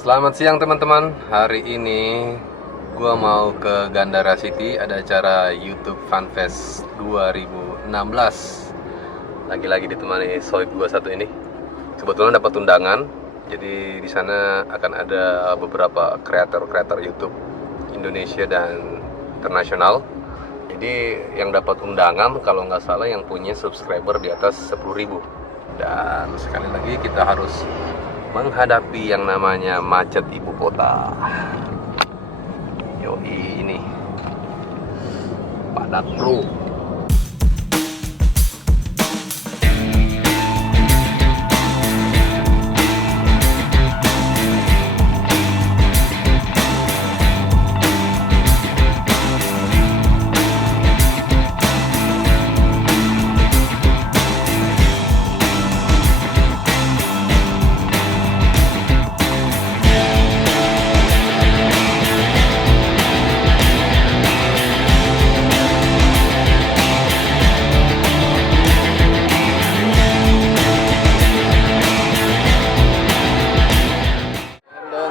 Selamat siang teman-teman. Hari ini gua mau ke Gandara City, ada acara YouTube Funfest 2016. Lagi-lagi ditemani sohib gua satu ini. Kebetulan dapat undangan. Jadi di sana akan ada beberapa kreator-kreator YouTube Indonesia dan internasional. Jadi yang dapat undangan kalau nggak salah yang punya subscriber di atas 10.000. Dan sekali lagi kita harus menghadapi yang namanya macet ibu kota. Yoi, ini padat bro.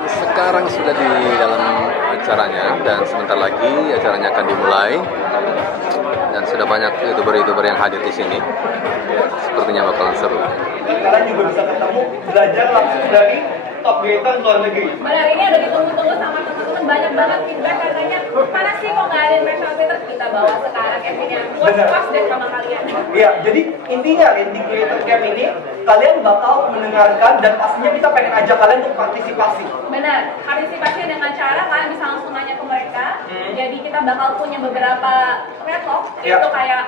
Sekarang sudah di dalam acaranya dan sebentar lagi acaranya akan dimulai dan sudah banyak youtuber-youtuber yang hadir di sini. Sepertinya bakalan seru. Kalian juga bisa ketemu belajar langsung dari top creator luar negeri. Benar, ini ada ditunggu-tunggu sama teman-teman, banyak banget feedback katanya. Mana sih kok nggak ada international creator? Kita bawa sekarang ya ini pas deh sama kalian. Iya, jadi intinya di creator camp ini kalian bakal mendengarkan dan pastinya kita pengen ajak kalian untuk partisipasi. Benar, partisipasi dengan cara kalian bisa langsung nanya ke mereka. Jadi kita bakal punya beberapa red talk, itu kayak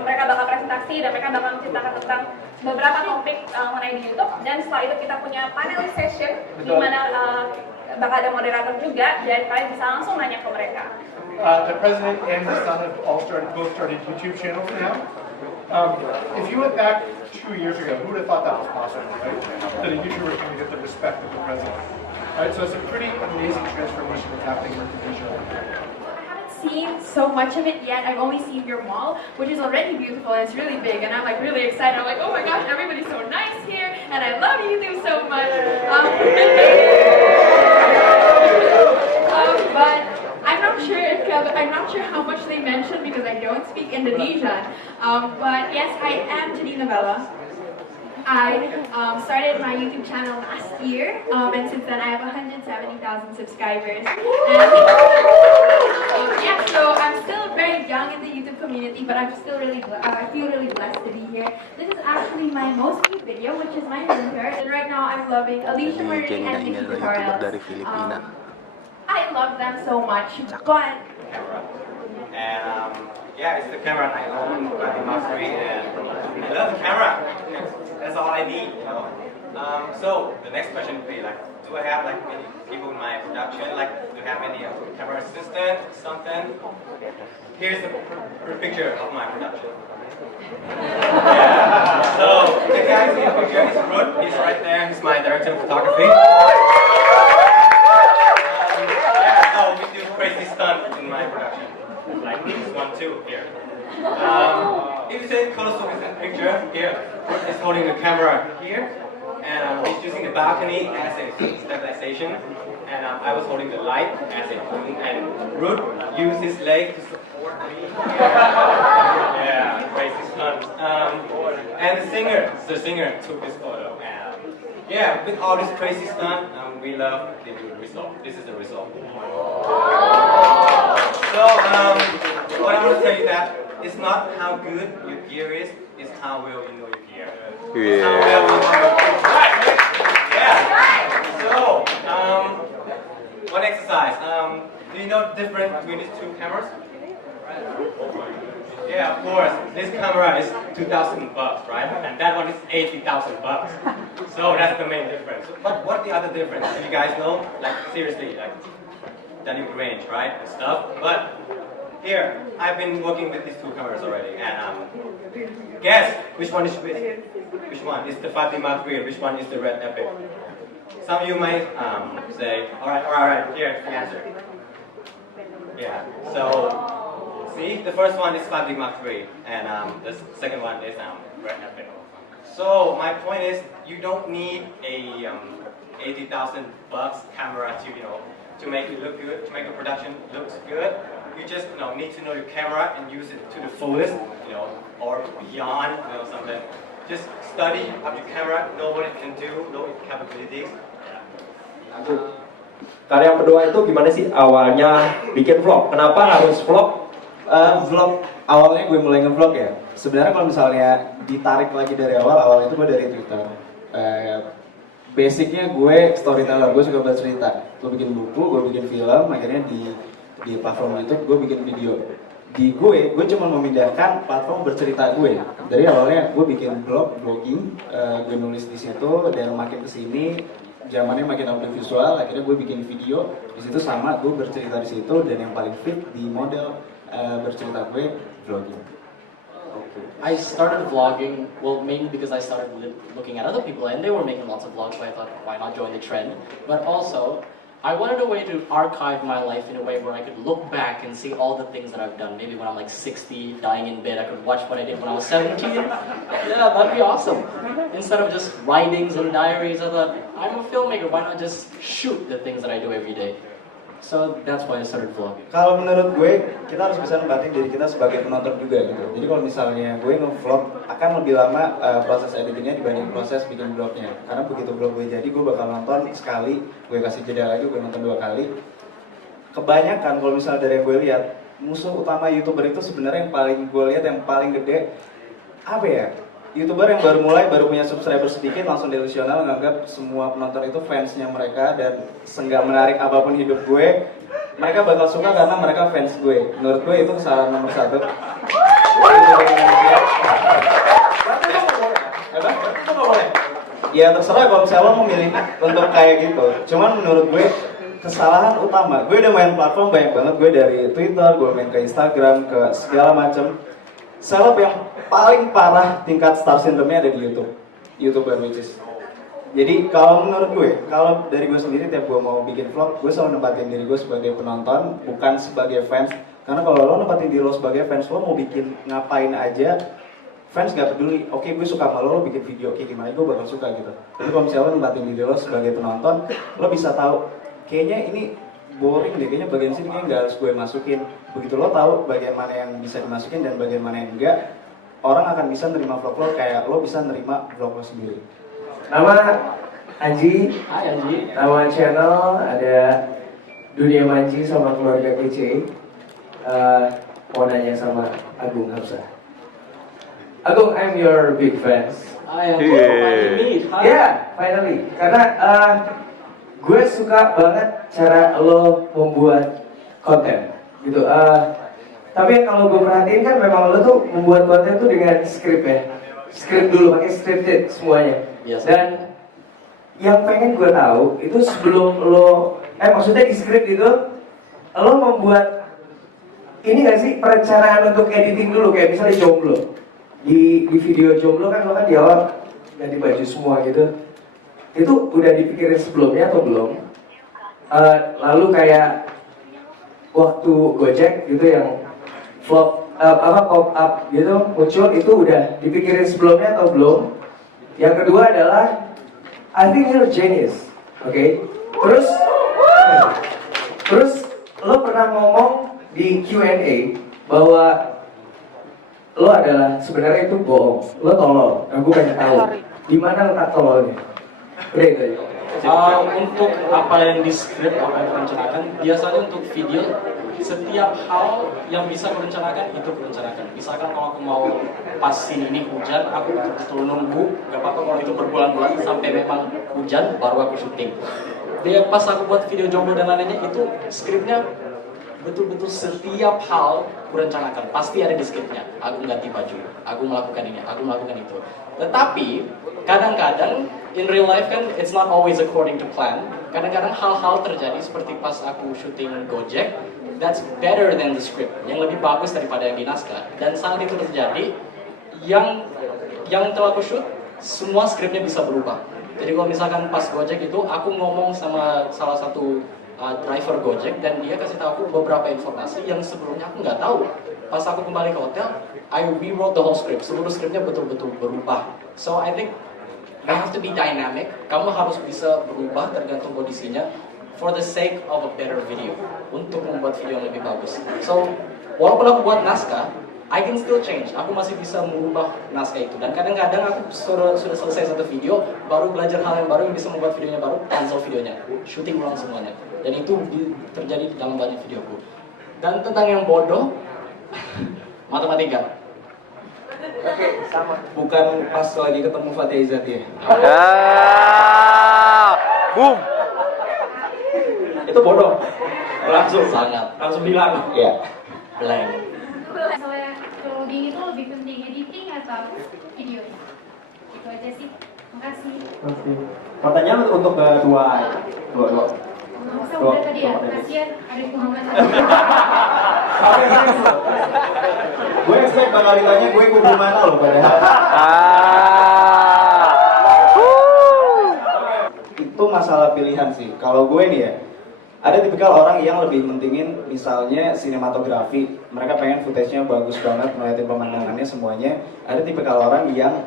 mereka bakal presentasi dan mereka bakal menceritakan tentang beberapa topik mengenai di YouTube. Dan setelah itu kita punya panel session di mana bakal ada moderator juga dan kalian bisa langsung nanya ke mereka. The president and the son have both started YouTube channels now. If you went back 2 years ago, who would have thought that was possible, right? That a YouTuber is going to get the respect of the president. Right, so it's a pretty amazing transformation that's happening with the digital. I haven't seen so much of it yet. I've only seen your mall, which is already beautiful and it's really big, and I'm like really excited. I'm like, oh my gosh, everybody's so nice here, and I love YouTube so much. But I'm not sure how much they mentioned because I don't speak Indonesian. But yes, I am Janine Novella. I started my YouTube channel last year, and since then I have 170,000 subscribers. And yeah, so I'm still very young in the YouTube community, but I'm still I feel really blessed to be here. This is actually my most new video, which is my winter, and right now I'm loving Alicia Marie and Nikki tutorials. I love them so much, but yeah, it's the camera I own, Mark III, and I love the camera. That's all I need, you know. So the next question would be like, do I have like many people in my production? Like, do I have any camera assistant, something? Here's the picture of my production. Yeah. So the guy in the picture is Ruth. He's right there. He's my director of photography. Yeah, so we do crazy stuff in my production. Like this one too here. If you say close to this picture here, Ruth is holding the camera here, and he's using the balcony as a stabilization, and I was holding the light as a boom, and Ruth used his leg to support me. Yeah, crazy stunt. And the singer took this photo, and yeah, with all this crazy stunt, we love the result. This is the result. So, what I want to tell you that it's not how good your gear is, it's how well you know your gear. Yeah. How well you know your gear. Yeah. So, one exercise. Do you know the difference between these two cameras? Yeah, of course. This camera is $2,000, right? And that one is $80,000. So that's the main difference. But what the other difference? Do you guys know? Like seriously, like dynamic range, right? And stuff. But here, I've been working with these two cameras already, and guess which one is which? Which one is the 5D Mark III? Which one is the Red Epic? Some of you might say, all right, here's the answer. Yeah. So, see, the first one is 5D Mark III, and the second one is Red Epic. So my point is, you don't need a $80,000 camera to to make it look good, to make a production looks good. You just need to know your camera and use it to the fullest, or beyond, something. Just study of your camera, know what it can do, know its capabilities. Kalian berdua itu gimana sih awalnya bikin vlog? Kenapa harus vlog? Vlog awalnya gue mulai nge-vlog ya. Sebenarnya kalau misalnya ditarik lagi dari awal itu gue dari Twitter. Basicnya gue storyteller, gue suka bercerita. Gue bikin buku, gue bikin film, akhirnya di platform YouTube gue bikin video. Di gue cuma memindahkan platform bercerita gue. Dari awalnya gue bikin blogging, gue nulis di situ dan makin kesini zamannya makin audiovisual, akhirnya gue bikin video di situ sama gue bercerita di situ dan yang paling fit di model bercerita gue vlogging. I started vlogging, well, mainly because I started looking at other people and they were making lots of vlogs, so I thought, why not join the trend? But also, I wanted a way to archive my life in a way where I could look back and see all the things that I've done. Maybe when I'm like 60, dying in bed, I could watch what I did when I was 17. Yeah, that'd be awesome. Instead of just writings and diaries, I thought, I'm a filmmaker, why not just shoot the things that I do every day? So that's why I started vlogging. Kalau menurut gue, kita harus bisa nempatin diri kita sebagai penonton juga gitu. Jadi kalau misalnya gue nge-vlog akan lebih lama proses editingnya dibanding proses bikin vlognya. Karena begitu vlog gue jadi, gue bakal nonton sekali, gue kasih jeda lagi, gue nonton 2 kali. Kebanyakan kalau misalnya dari yang gue lihat, musuh utama YouTuber itu sebenarnya yang paling gue lihat yang paling gede apa ya? YouTuber yang baru mulai, baru punya subscriber sedikit, langsung delusional, menganggap semua penonton itu fansnya mereka dan senggak menarik apapun hidup gue, mereka bakal suka karena mereka fans gue. Menurut gue itu kesalahan nomor 1. Ya terserah kalau misalnya lo memilih untuk kayak gitu. Cuman menurut gue kesalahan utama, gue udah main platform banyak banget, gue dari Twitter, gue main ke Instagram, ke segala macam. Seleb yang paling parah tingkat star syndrome-nya ada di YouTuber which is. Jadi kalau menurut gue, kalau dari gue sendiri tiap gue mau bikin vlog, gue selalu nempatin diri gue sebagai penonton, bukan sebagai fans. Karena kalau lo nempatin diri lo sebagai fans, lo mau bikin ngapain aja, fans gak peduli. Oke, gue suka sama lo bikin video, oke gimana gue bakal suka gitu. Tapi kalau misalnya lo nempatin diri lo sebagai penonton, lo bisa tahu, kayaknya ini boring deh, kayaknya bagian sini kayaknya nggak harus gue masukin. Begitu lo tahu bagian mana yang bisa dimasukin dan bagian mana yang enggak, orang akan bisa nerima vlog lo kayak lo bisa nerima vlog lo sendiri. Nama Anji. Hai Anji. Nama channel ada Dunia Manji sama Keluarga Kece. Mau nanya sama Agung Hamzah. Agung, I'm your big fans. I am finally meet. Hi. Yeah, finally. Karena gue suka banget cara lo membuat konten gitu. Tapi kalau gue perhatiin kan memang lo tuh membuat konten tuh dengan skrip ya. Skrip dulu, pakai scripted semuanya. Yes. Dan yang pengen gue tahu itu sebelum lo, maksudnya di skrip itu lo membuat ini gak sih perencanaan untuk editing dulu, kayak misalnya jomblo. Di video jomblo kan lo kan di awal ganti baju semua gitu. Itu udah dipikirin sebelumnya atau belum? Lalu kayak waktu Gojek gitu yang pop up gitu muncul, itu udah dipikirin sebelumnya atau belum? Yang kedua adalah I think you're genius, oke? Terus lo pernah ngomong di Q&A bahwa lo adalah sebenarnya itu bohong, lo tolol. Nah, gue pengen tahu di mana letak tololnya. Udah itu aja. Untuk apa yang di script, apa yang direncanakan, biasanya untuk video setiap hal yang bisa kurencanakan itu kurencanakan. Misalkan kalau aku mau pas scene ini hujan, aku betul-betul nunggu, gak apa-apa kalau itu berbulan-bulan sampai memang hujan baru aku syuting. Dia pas aku buat video jomblo dan lainnya itu skripnya betul-betul setiap hal kurencanakan, pasti ada di skripnya. Aku ganti baju, aku melakukan ini, aku melakukan itu. Tetapi kadang-kadang in real life kan it's not always according to plan. Kadang-kadang hal-hal terjadi seperti pas aku syuting Gojek, that's better than the script, yang lebih bagus daripada yang di naskah. Dan saat itu terjadi, yang telah aku shoot, semua skripnya bisa berubah. Jadi kalau misalkan pas Gojek itu, aku ngomong sama salah satu driver Gojek dan dia kasih tahu aku beberapa informasi yang sebelumnya aku nggak tahu. Pas aku kembali ke hotel, I rewrote the whole script. Seluruh skripnya betul-betul berubah So I think you have to be dynamic. Kamu harus bisa berubah tergantung kondisinya for the sake of a better video, untuk membuat video yang lebih bagus. So walaupun aku buat naskah, I can still change. Aku masih bisa mengubah naskah itu. Dan kadang-kadang aku sudah selesai satu video, baru belajar hal yang baru yang bisa membuat videonya baru, cancel videonya, shooting ulang semuanya. Dan itu terjadi dalam banyak videoku. Dan tentang yang bodoh, matematika. Oke, sama. Bukan pas lagi ketemu Fatih Izzati ya? Boom. Itu bodoh. Sangat. Langsung bilang. Iya. Blank. Masalah vlogging itu lebih penting editing atau video? Itu aja sih. Makasih. Oke. Pertanyaan untuk dua. Masa udah tadi ya? Kasian Arif Muhammad. Gue expect bakal ditanya gue kubu mana loh padahal. Itu masalah pilihan sih. Kalau gue nih ya, ada tipikal orang yang lebih mentingin misalnya sinematografi. Mereka pengen footage-nya bagus banget, ngeliatin pemandangannya semuanya. Ada tipikal orang yang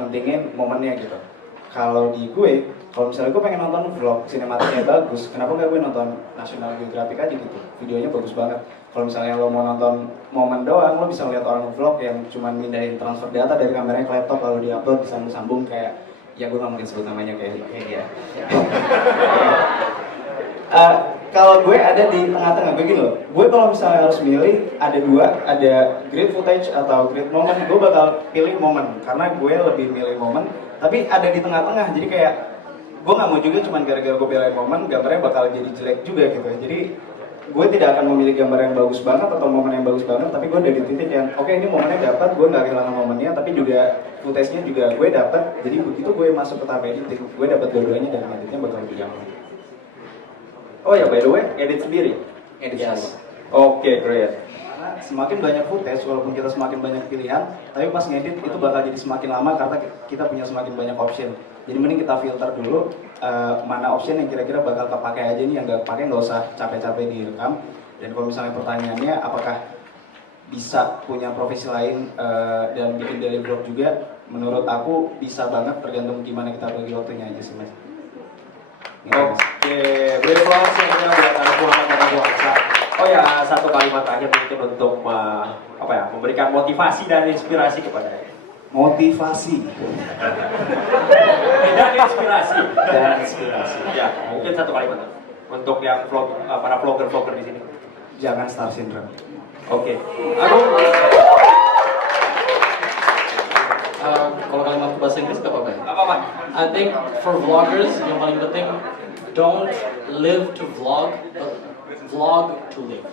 mentingin momennya gitu. Kalau di gue, kalau misalnya gue pengen nonton vlog, sinematiknya bagus, kenapa nggak gue nonton National Geographic aja gitu? Videonya bagus banget. Kalau misalnya lo mau nonton momen doang, lo bisa lihat orang vlog yang cuma mindahin transfer data dari kameranya ke laptop lalu diupload disambung-sambung kayak, ya gue nggak mungkin sebut namanya kayak dia. Kalau gue ada di tengah-tengah, gue gini loh. Gue kalau misalnya harus milih, ada dua, ada great footage atau great moment, gue bakal pilih momen karena gue lebih milih momen. Tapi ada di tengah-tengah, jadi kayak gue nggak mau juga cuma gara-gara gue belain momen, gambarnya bakal jadi jelek juga gitu. Jadi gue tidak akan memilih gambar yang bagus banget atau momen yang bagus banget, tapi gue udah di titik yang oke, ini momennya dapat, gue nggak kehilangan momennya, tapi juga footage-nya juga gue dapat. Jadi begitu gue masuk ke tahap editing, gue dapat dua-duanya dan editnya bakal lebih nyaman. Oh ya, by the way, edit sendiri? Edit Yes. Oke, great. Karena semakin banyak footage, walaupun kita semakin banyak pilihan, tapi pas ngedit itu bakal jadi semakin lama karena kita punya semakin banyak option. Jadi mending kita filter dulu mana option yang kira-kira bakal kepake aja nih, yang nggak kepake nggak usah capek-capek direkam. Dan kalau misalnya pertanyaannya apakah bisa punya profesi lain dan bikin daily vlog juga, menurut aku bisa banget, tergantung gimana kita bagi waktunya aja sih mas. Oke, beri aplaus yang punya buat anak Muhammad dan Abu Hamsa. Oh ya, satu kalimat terakhir mungkin untuk memberikan motivasi dan inspirasi kepada Motivasi dan inspirasi. dan inspirasi. Ya, mungkin satu kalimat untuk yang para vlogger-vlogger di sini. Jangan star syndrome. Oke, Agung. Kalau kalimat bahasa Inggris gak apa-apa ya? Apa-apa? I think for vloggers yang paling penting, don't live to vlog, but vlog to live.